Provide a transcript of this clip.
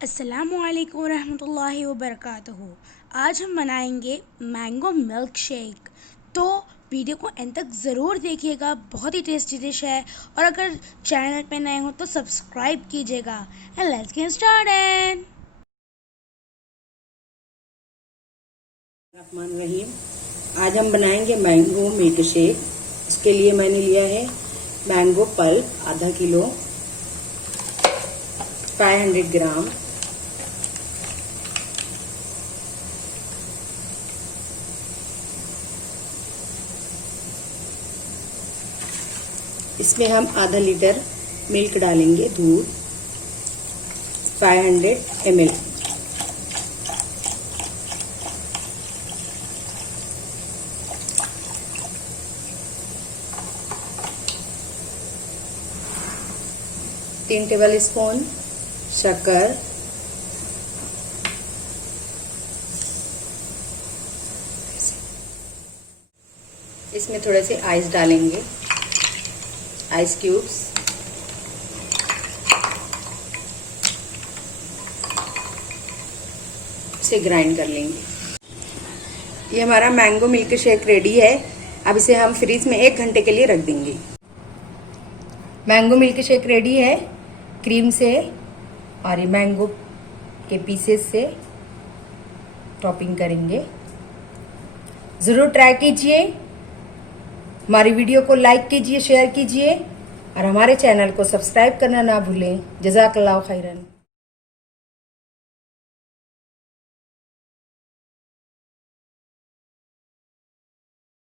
अस्सलामुअलैकुम रहमतुल्लाहि वबरकातुहू। आज हम बनाएंगे मैंगो मिल्क शेक। तो वीडियो को एंड तक ज़रूर देखिएगा, बहुत ही टेस्टी डिश है। और अगर चैनल पे नए हो तो सब्सक्राइब कीजिएगा। And let's get started. Rahman Rahim. आज हम बनाएंगे मैंगो मिल्क शेक। इसके लिए मैंने लिया है मैंगो पल्प आधा किलो, 500 ग्राम, इसमें हम आधा लीटर मिल्क डालेंगे, दूध 500 ml। तीन टेबल स्पून शक्कर, इसमें थोड़े से आइस डालेंगे, आइस क्यूब्स, इसे ग्राइंड कर लेंगे। ये हमारा मैंगो मिल्क शेक रेडी है। अब इसे हम फ्रीज में 1 घंटे के लिए रख देंगे। मैंगो मिल्क शेक रेडी है। क्रीम से और ये मैंगो के पीसेस से टॉपिंग करेंगे। जरूर ट्राई कीजिए। हमारी वीडियो को लाइक कीजिए, शेयर कीजिए और हमारे चैनल को सब्सक्राइब करना ना भूलें। जज़ाकल्लाहु खैरन।